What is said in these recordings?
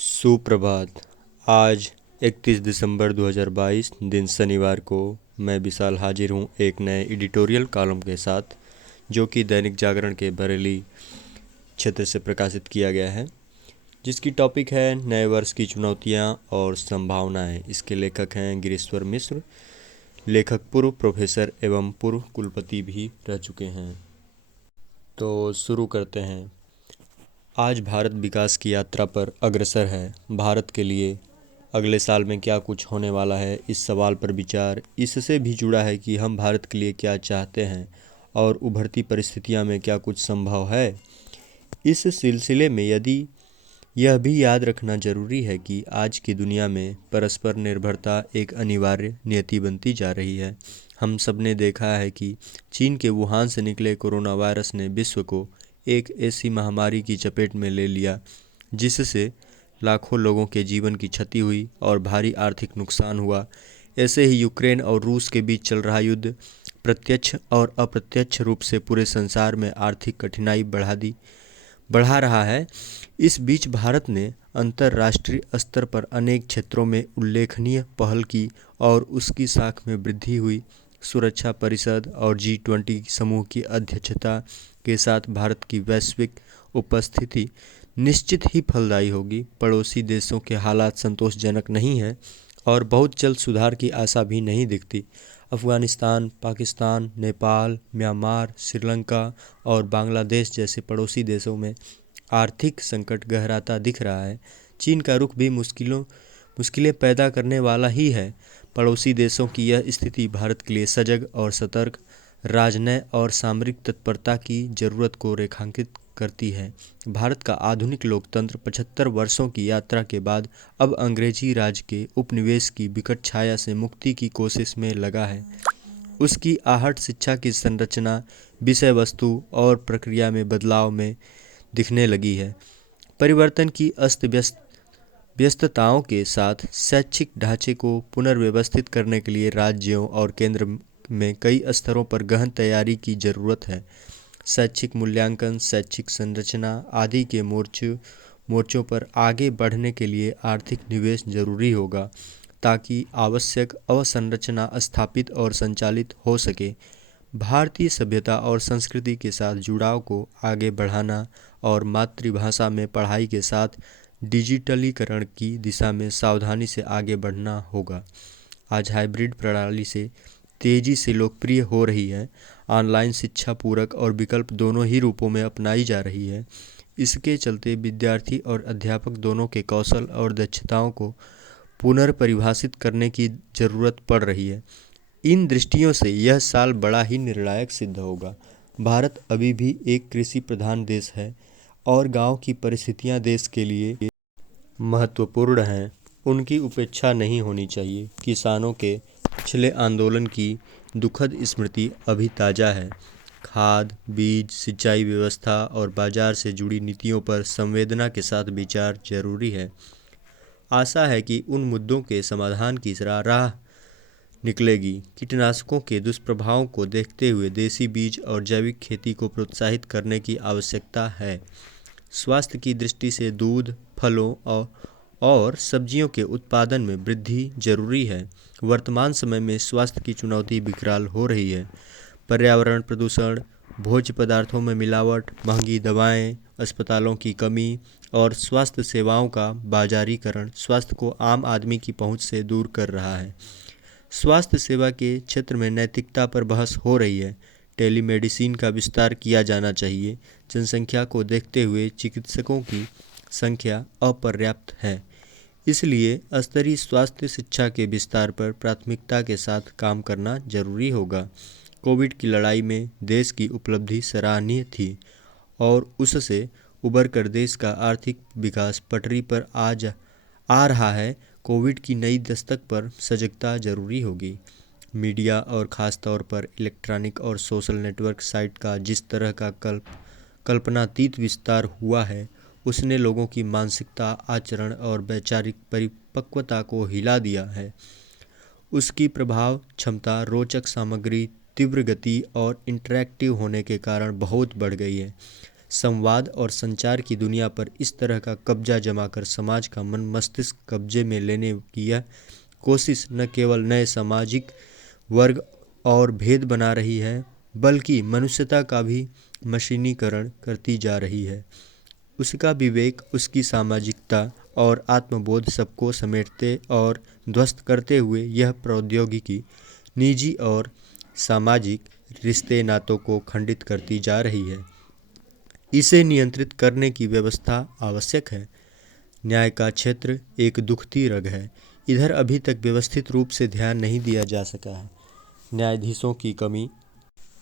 सुप्रभात। आज 31 दिसंबर 2022 दिन शनिवार को मैं विशाल हाजिर हूँ एक नए एडिटोरियल कॉलम के साथ, जो कि दैनिक जागरण के बरेली क्षेत्र से प्रकाशित किया गया है, जिसकी टॉपिक है नए वर्ष की चुनौतियाँ और संभावनाएं। इसके लेखक हैं गिरीश्वर मिश्र। लेखक पूर्व प्रोफेसर एवं पूर्व कुलपति भी रह चुके हैं। तो शुरू करते हैं। आज भारत विकास की यात्रा पर अग्रसर है। भारत के लिए अगले साल में क्या कुछ होने वाला है, इस सवाल पर विचार इससे भी जुड़ा है कि हम भारत के लिए क्या चाहते हैं और उभरती परिस्थितियों में क्या कुछ संभव है। इस सिलसिले में यदि यह भी याद रखना जरूरी है कि आज की दुनिया में परस्पर निर्भरता एक अनिवार्य नियति बनती जा रही है। हम सब ने देखा है कि चीन के वुहान से निकले कोरोना वायरस ने विश्व को एक ऐसी महामारी की चपेट में ले लिया जिससे लाखों लोगों के जीवन की क्षति हुई और भारी आर्थिक नुकसान हुआ। ऐसे ही यूक्रेन और रूस के बीच चल रहा युद्ध प्रत्यक्ष और अप्रत्यक्ष रूप से पूरे संसार में आर्थिक कठिनाई बढ़ा रहा है। इस बीच भारत ने अंतर्राष्ट्रीय स्तर पर अनेक क्षेत्रों में उल्लेखनीय पहल की और उसकी साख में वृद्धि हुई। सुरक्षा परिषद और G20 समूह की अध्यक्षता के साथ भारत की वैश्विक उपस्थिति निश्चित ही फलदायी होगी। पड़ोसी देशों के हालात संतोषजनक नहीं हैं और बहुत जल्द सुधार की आशा भी नहीं दिखती। अफगानिस्तान, पाकिस्तान, नेपाल, म्यांमार, श्रीलंका और बांग्लादेश जैसे पड़ोसी देशों में आर्थिक संकट गहराता दिख रहा है। चीन का रुख भी मुश्किलें पैदा करने वाला ही है। पड़ोसी देशों की यह स्थिति भारत के लिए सजग और सतर्क राजनय और सामरिक तत्परता की जरूरत को रेखांकित करती है। भारत का आधुनिक लोकतंत्र 75 वर्षों की यात्रा के बाद अब अंग्रेजी राज के उपनिवेश की विकट छाया से मुक्ति की कोशिश में लगा है। उसकी आहट शिक्षा की संरचना, विषय वस्तु और प्रक्रिया में बदलाव में दिखने लगी है। परिवर्तन की व्यस्तताओं के साथ शैक्षिक ढांचे को पुनर्व्यवस्थित करने के लिए राज्यों और केंद्र में कई स्तरों पर गहन तैयारी की जरूरत है। शैक्षिक मूल्यांकन, शैक्षिक संरचना आदि के मोर्चों पर आगे बढ़ने के लिए आर्थिक निवेश जरूरी होगा ताकि आवश्यक अवसंरचना स्थापित और संचालित हो सके। भारतीय सभ्यता और संस्कृति के साथ जुड़ाव को आगे बढ़ाना और मातृभाषा में पढ़ाई के साथ डिजिटलीकरण की दिशा में सावधानी से आगे बढ़ना होगा। आज हाइब्रिड प्रणाली से तेजी से लोकप्रिय हो रही है। ऑनलाइन शिक्षा पूरक और विकल्प दोनों ही रूपों में अपनाई जा रही है। इसके चलते विद्यार्थी और अध्यापक दोनों के कौशल और दक्षताओं को पुनर्परिभाषित करने की जरूरत पड़ रही है। इन दृष्टियों से यह साल बड़ा ही निर्णायक सिद्ध होगा। भारत अभी भी एक कृषि प्रधान देश है और गांव की परिस्थितियां देश के लिए महत्वपूर्ण हैं। उनकी उपेक्षा नहीं होनी चाहिए। किसानों के पिछले आंदोलन की दुखद स्मृति अभी ताज़ा है। खाद, बीज, सिंचाई व्यवस्था और बाजार से जुड़ी नीतियों पर संवेदना के साथ विचार जरूरी है। आशा है कि उन मुद्दों के समाधान की राह निकलेगी। कीटनाशकों के दुष्प्रभावों को देखते हुए देसी बीज और जैविक खेती को प्रोत्साहित करने की आवश्यकता है। स्वास्थ्य की दृष्टि से दूध, फलों और सब्जियों के उत्पादन में वृद्धि जरूरी है। वर्तमान समय में स्वास्थ्य की चुनौती विकराल हो रही है। पर्यावरण प्रदूषण, भोज्य पदार्थों में मिलावट, महंगी दवाएं, अस्पतालों की कमी और स्वास्थ्य सेवाओं का बाजारीकरण स्वास्थ्य को आम आदमी की पहुंच से दूर कर रहा है। स्वास्थ्य सेवा के क्षेत्र में नैतिकता पर बहस हो रही है। टेलीमेडिसिन का विस्तार किया जाना चाहिए। जनसंख्या को देखते हुए चिकित्सकों की संख्या अपर्याप्त है, इसलिए स्तरीय स्वास्थ्य शिक्षा के विस्तार पर प्राथमिकता के साथ काम करना जरूरी होगा। कोविड की लड़ाई में देश की उपलब्धि सराहनीय थी और उससे उबर कर देश का आर्थिक विकास पटरी पर आ रहा है। कोविड की नई दस्तक पर सजगता जरूरी होगी। मीडिया और ख़ास तौर पर इलेक्ट्रॉनिक और सोशल नेटवर्क साइट का जिस तरह का कल्पनातीत विस्तार हुआ है, उसने लोगों की मानसिकता, आचरण और वैचारिक परिपक्वता को हिला दिया है। उसकी प्रभाव क्षमता, रोचक सामग्री, तीव्र गति और इंटरैक्टिव होने के कारण बहुत बढ़ गई है। संवाद और संचार की दुनिया पर इस तरह का कब्जा जमाकर समाज का मन मस्तिष्क कब्जे में लेने की यह कोशिश न केवल नए सामाजिक वर्ग और भेद बना रही है, बल्कि मनुष्यता का भी मशीनीकरण करती जा रही है। उसका विवेक, उसकी सामाजिकता और आत्मबोध सबको समेटते और ध्वस्त करते हुए यह प्रौद्योगिकी निजी और सामाजिक रिश्ते नातों को खंडित करती जा रही है। इसे नियंत्रित करने की व्यवस्था आवश्यक है। न्याय का क्षेत्र एक दुखती रग है। इधर अभी तक व्यवस्थित रूप से ध्यान नहीं दिया जा सका है। न्यायाधीशों की कमी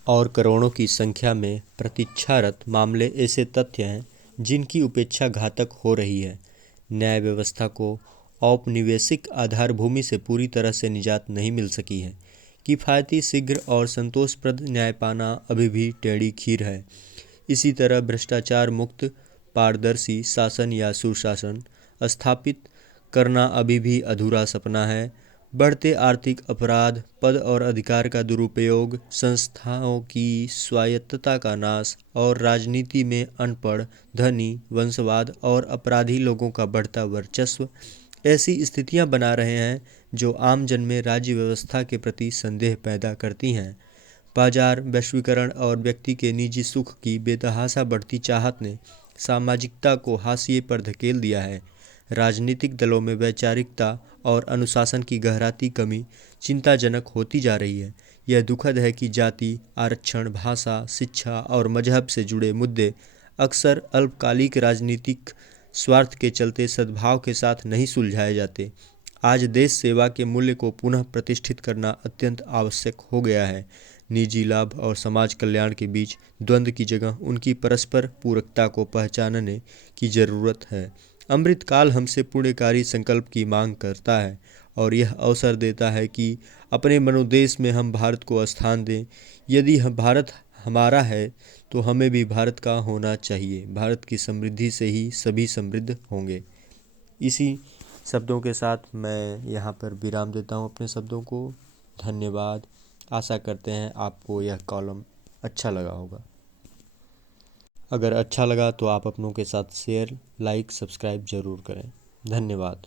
और करोड़ों की संख्या में प्रतीक्षारत मामले ऐसे तथ्य हैं जिनकी उपेक्षा घातक हो रही है। न्याय व्यवस्था को औपनिवेशिक आधारभूमि से पूरी तरह से निजात नहीं मिल सकी है। किफ़ायती, शीघ्र और संतोषप्रद न्याय पाना अभी भी टेढ़ी खीर है। इसी तरह भ्रष्टाचार मुक्त पारदर्शी शासन या सुशासन स्थापित करना अभी भी अधूरा सपना है। बढ़ते आर्थिक अपराध, पद और अधिकार का दुरुपयोग, संस्थाओं की स्वायत्तता का नाश और राजनीति में अनपढ़, धनी, वंशवाद और अपराधी लोगों का बढ़ता वर्चस्व ऐसी स्थितियां बना रहे हैं जो आम जन में राज्य व्यवस्था के प्रति संदेह पैदा करती हैं। बाजार, वैश्वीकरण और व्यक्ति के निजी सुख की बेतहाशा बढ़ती चाहत ने सामाजिकता को हाशिए पर धकेल दिया है। राजनीतिक दलों में वैचारिकता और अनुशासन की गहराती कमी चिंताजनक होती जा रही है। यह दुखद है कि जाति, आरक्षण, भाषा, शिक्षा और मजहब से जुड़े मुद्दे अक्सर अल्पकालिक राजनीतिक स्वार्थ के चलते सद्भाव के साथ नहीं सुलझाए जाते। आज देश सेवा के मूल्य को पुनः प्रतिष्ठित करना अत्यंत आवश्यक हो गया है। निजी लाभ और समाज कल्याण के बीच द्वंद्व की जगह उनकी परस्पर पूरकता को पहचानने की जरूरत है। अमृतकाल हमसे पुण्यकारी संकल्प की मांग करता है और यह अवसर देता है कि अपने मनोदेश में हम भारत को स्थान दें। यदि भारत हमारा है तो हमें भी भारत का होना चाहिए। भारत की समृद्धि से ही सभी समृद्ध होंगे। इसी शब्दों के साथ मैं यहाँ पर विराम देता हूँ अपने शब्दों को। धन्यवाद। आशा करते हैं आपको यह कॉलम अच्छा लगा होगा। अगर अच्छा लगा तो आप अपनों के साथ शेयर, लाइक, सब्सक्राइब जरूर करें। धन्यवाद।